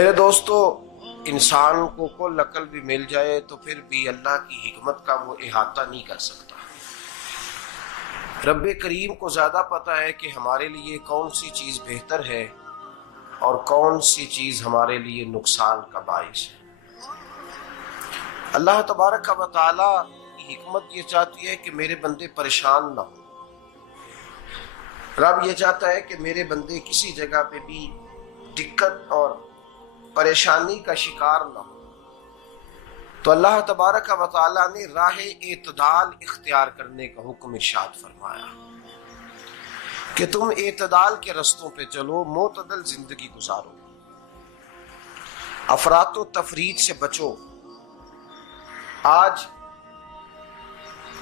میرے دوستو، انسان کو کل عقل بھی مل جائے تو پھر بھی اللہ کی حکمت کا وہ احاطہ نہیں کر سکتا۔ رب کریم کو زیادہ پتہ ہے کہ ہمارے لیے کون سی چیز بہتر ہے اور کون سی چیز ہمارے لیے نقصان کا باعث ہے۔ اللہ تبارک و تعالی کی حکمت یہ چاہتی ہے کہ میرے بندے پریشان نہ ہوں۔ رب یہ چاہتا ہے کہ میرے بندے کسی جگہ پہ بھی دقت اور پریشانی کا شکار نہ ہو، تو اللہ تبارک و تعالی نے راہ اعتدال اختیار کرنے کا حکم ارشاد فرمایا کہ تم اعتدال کے رستوں پہ چلو، معتدل زندگی گزارو، افراط و تفریط سے بچو۔ آج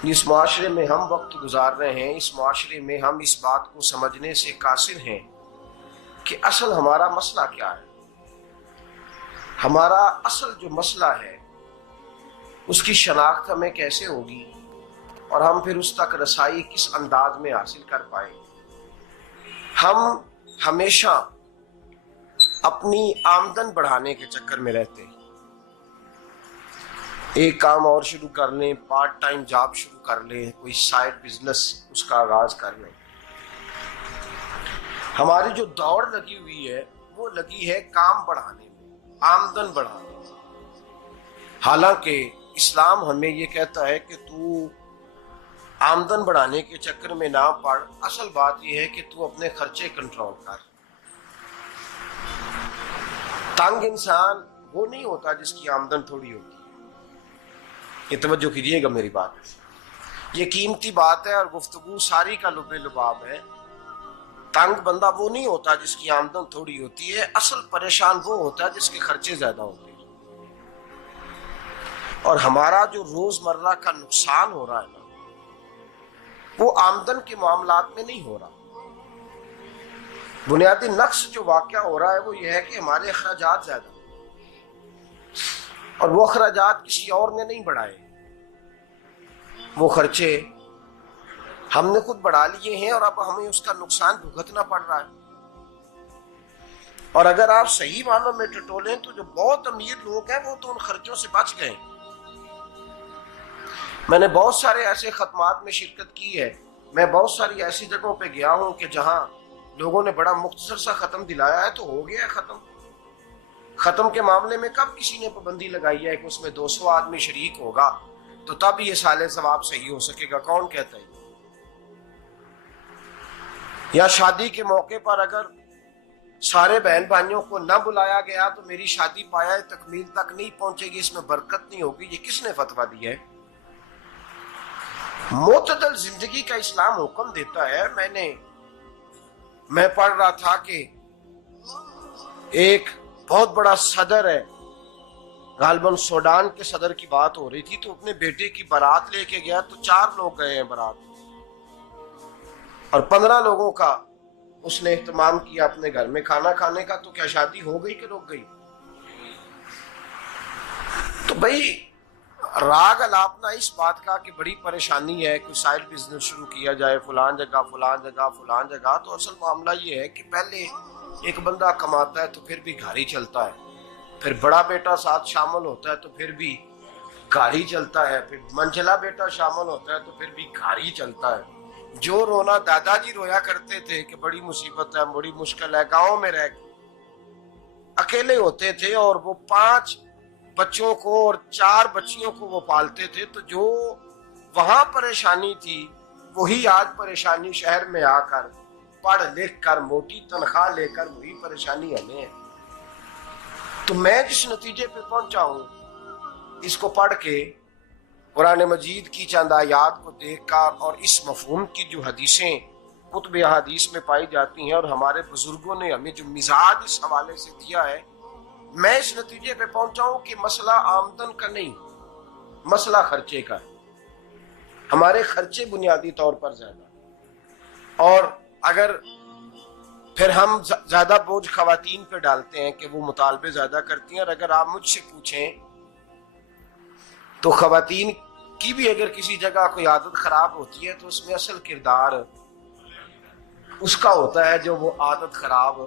جس معاشرے میں ہم وقت گزار رہے ہیں، اس معاشرے میں ہم اس بات کو سمجھنے سے قاصر ہیں کہ اصل ہمارا مسئلہ کیا ہے۔ ہمارا اصل جو مسئلہ ہے اس کی شناخت ہمیں کیسے ہوگی اور ہم پھر اس تک رسائی کس انداز میں حاصل کر پائیں۔ ہم ہمیشہ اپنی آمدن بڑھانے کے چکر میں رہتے ہیں، ایک کام اور شروع کر لیں، پارٹ ٹائم جاب شروع کر لیں، کوئی سائیڈ بزنس اس کا آغاز کر لیں۔ ہماری جو دوڑ لگی ہوئی ہے وہ لگی ہے کام بڑھانے میں، آمدن بڑھانے میں، حالانکہ اسلام ہمیں یہ کہتا ہے کہ تو آمدن بڑھانے کے چکر میں نہ پڑ، اصل بات یہ ہے کہ تو اپنے خرچے کنٹرول کر۔ تنگ انسان وہ نہیں ہوتا جس کی آمدن تھوڑی ہوتی ہے، یہ توجہ کیجیے گا میری بات، یہ قیمتی بات ہے اور گفتگو ساری کا لب لباب ہے۔ تنگ بندہ وہ نہیں ہوتا جس کی آمدن تھوڑی ہوتی ہے، اصل پریشان وہ ہوتا ہے جس کے خرچے زیادہ ہوتے ہیں۔ اور ہمارا جو روزمرہ کا نقصان ہو رہا ہے نا، وہ آمدن کے معاملات میں نہیں ہو رہا۔ بنیادی نقص جو واقعہ ہو رہا ہے وہ یہ ہے کہ ہمارے اخراجات زیادہ ہیں، اور وہ اخراجات کسی اور نے نہیں بڑھائے، وہ خرچے ہم نے خود بڑھا لیے ہیں اور اب ہمیں اس کا نقصان بھگتنا پڑ رہا ہے۔ اور اگر آپ صحیح معنوں میں ٹٹولیں تو جو بہت امیر لوگ ہیں وہ تو ان خرچوں سے بچ گئے۔ میں نے بہت سارے ایسے ختمات میں شرکت کی ہے، میں بہت ساری ایسی جگہوں پہ گیا ہوں کہ جہاں لوگوں نے بڑا مختصر سا ختم دلایا ہے تو ہو گیا ہے ختم۔ ختم کے معاملے میں کب کسی نے پابندی لگائی ہے کہ اس میں 200 آدمی شریک ہوگا تو تب یہ سال ثواب صحیح ہو سکے گا؟ کون کہتا ہے؟ یا شادی کے موقع پر اگر سارے بہن بھائیوں کو نہ بلایا گیا تو میری شادی پایہ تکمیل تک نہیں پہنچے گی، اس میں برکت نہیں ہوگی، یہ کس نے فتویٰ دیا ہے؟ معتدل زندگی کا اسلام حکم دیتا ہے۔ میں پڑھ رہا تھا کہ ایک بہت بڑا صدر ہے، غالباً سوڈان کے صدر کی بات ہو رہی تھی، تو اپنے بیٹے کی بارات لے کے گیا تو 4 لوگ گئے ہیں بارات، اور 15 لوگوں کا اس نے اہتمام کیا اپنے گھر میں کھانا کھانے کا۔ تو کیا شادی ہو گئی کہ رک گئی؟ تو بھائی راگ الاپنا اس بات کا کہ بڑی پریشانی ہے، کوئی سائیڈ بزنس شروع کیا جائے فلان جگہ فلان جگہ فلان جگہ، تو اصل معاملہ یہ ہے کہ پہلے ایک بندہ کماتا ہے تو پھر بھی گھر ہی چلتا ہے، پھر بڑا بیٹا ساتھ شامل ہوتا ہے تو پھر بھی گھر ہی چلتا ہے، پھر منجلا بیٹا شامل ہوتا ہے تو پھر بھی گھر ہی چلتا ہے۔ جو رونا دادا جی رویا کرتے تھے کہ بڑی مصیبت ہے، بڑی مشکل ہے، گاؤں میں رہ اکیلے ہوتے تھے اور وہ 5 بچوں کو اور 4 بچیوں کو وہ پالتے تھے، تو جو وہاں پریشانی تھی وہی آج پریشانی شہر میں آ کر پڑھ لکھ کر موٹی تنخواہ لے کر وہی پریشانی ہمیں ہے۔ تو میں جس نتیجے پہ پہنچا ہوں اس کو پڑھ کے، قرآن مجید کی چند آیات کو دیکھ کر اور اس مفہوم کی جو حدیثیں کتب احادیث میں پائی جاتی ہیں اور ہمارے بزرگوں نے ہمیں جو مزاج اس حوالے سے دیا ہے، میں اس نتیجے پہ پہنچا ہوں کہ مسئلہ آمدن کا نہیں، مسئلہ خرچے کا ہے۔ ہمارے خرچے بنیادی طور پر زیادہ، اور اگر پھر ہم زیادہ بوجھ خواتین پہ ڈالتے ہیں کہ وہ مطالبے زیادہ کرتی ہیں، اور اگر آپ مجھ سے پوچھیں تو خواتین کی بھی اگر کسی جگہ کوئی عادت خراب ہوتی ہے تو اس میں اصل کردار اس کا ہوتا ہے جو وہ عادت خراب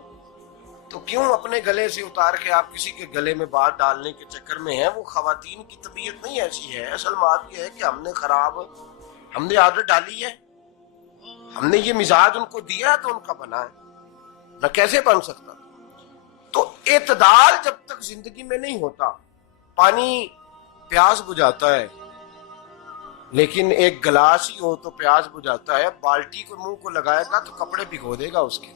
تو کیوں اپنے گلے سے اتار کے آپ کسی کے گلے میں بات ڈالنے کے چکر میں ہیں؟ وہ خواتین کی طبیعت نہیں ایسی ہے. اصل بات یہ ہے کہ ہم نے عادت ڈالی ہے، ہم نے یہ مزاج ان کو دیا تو ان کا بنا ہے، نہ کیسے بن سکتا. تو اعتدال جب تک زندگی میں نہیں ہوتا، پانی پیاس بجھاتا ہے لیکن ایک گلاس ہی ہو تو پیاس بجھاتا ہے، بالٹی کو منہ کو لگائے گا تو کپڑے بھگو دے گا اس کے.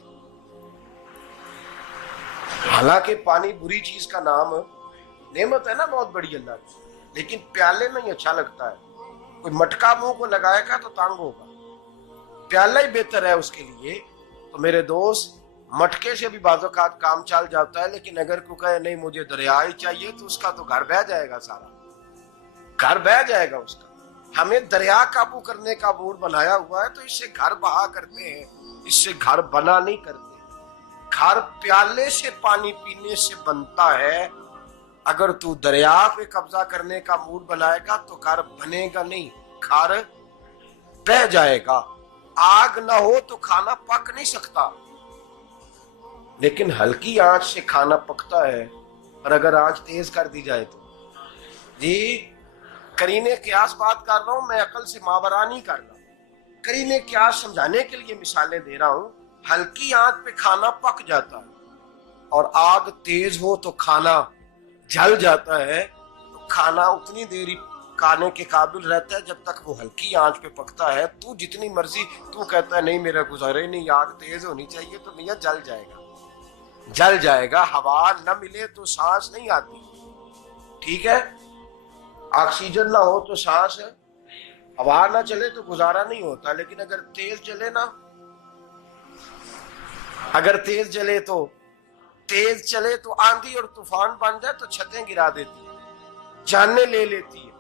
حالانکہ پانی بری چیز کا نام نعمت ہے نا بہت بڑی اللہ کی، لیکن پیالے میں ہی اچھا لگتا ہے. کوئی مٹکا منہ کو لگائے گا تو تانگ ہوگا، پیالہ ہی بہتر ہے اس کے لیے. تو میرے دوست، مٹکے سے بھی بعض اوقات کام چل جاتا ہے، لیکن اگر کوئی کہے نہیں مجھے دریا ہی چاہیے تو اس کا تو گھر بہ جائے گا، سارا گھر بہ جائے گا اس کا. ہمیں دریا قابو کرنے کا موڈ بنایا ہوا ہے تو اس سے گھر بہا کرتے ہیں، اس سے گھر بنا نہیں کرتے. گھر پیالے سے پانی پینے سے بنتا ہے. اگر تو دریا پہ قبضہ کرنے کا موڈ بنائے گا تو گھر بنے گا نہیں، گھر بہ جائے گا. آگ نہ ہو تو کھانا پک نہیں سکتا، لیکن ہلکی آنچ سے کھانا پکتا ہے. اور اگر آنچ تیز کر دی جائے تو جی قرینے قیاس بات کر رہا ہوں، میں عقل سے ماورا نہیں کر رہا. قرینے قیاس سمجھانے کے لیے مثالیں دے رہا ہوں. ہلکی آنچ پہ کھانا پک جاتا ہے اور آگ تیز ہو تو کھانا جل جاتا ہے. تو کھانا اتنی دیر کھانے کے قابل رہتا ہے جب تک وہ ہلکی آنچ پہ پکتا ہے. تو جتنی مرضی تو کہتا ہے نہیں میرا گزارے نہیں، آگ تیز ہونی چاہیے، تو میاں جل جائے گا، جل جائے گا. ہوا نہ ملے تو سانس نہیں آتی، ٹھیک ہے؟ آکسیجن نہ ہو تو سانس، ہوا نہ چلے تو گزارا نہیں ہوتا. لیکن اگر تیز چلے نا، اگر تیز چلے تو آندھی اور طوفان بن جائے تو چھتیں گرا دیتی ہے، جانیں لے لیتی ہے.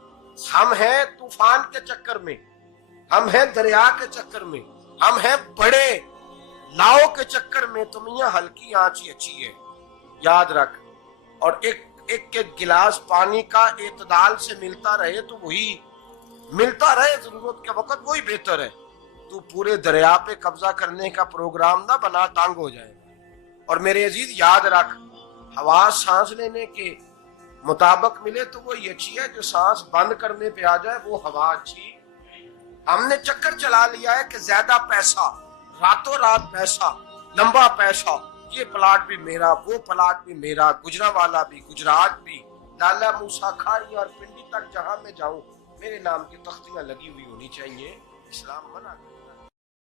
ہم ہیں طوفان کے چکر میں، ہم ہیں دریا کے چکر میں، ہم ہیں بڑے لاؤ کے چکر میں. تو میاں ہلکی آنچ ہی اچھی ہے، یاد رکھ. اور ایک گلاس پانی کا اعتدال سے ملتا رہے تو وہی ملتا رہے، ضرورت کے وقت وہی بہتر ہے. تو پورے دریا پہ قبضہ کرنے کا پروگرام نہ بنا، تانگ ہو جائے گا. اور میرے عزیز یاد رکھ، ہوا سانس لینے کے مطابق ملے تو وہی اچھی ہے، جو سانس بند کرنے پہ آ جائے وہ ہوا اچھی. ہم نے چکر چلا لیا ہے کہ زیادہ پیسہ، راتوں رات پیسہ، لمبا پیسہ، یہ پلاٹ بھی میرا، وہ پلاٹ بھی میرا، گجرانوالہ بھی، گجرات بھی، لالا موسیٰ کھاری اور پنڈی تک جہاں میں جاؤں میرے نام کی تختیاں لگی ہوئی ہونی چاہیے. اسلام منع کرتا ہے.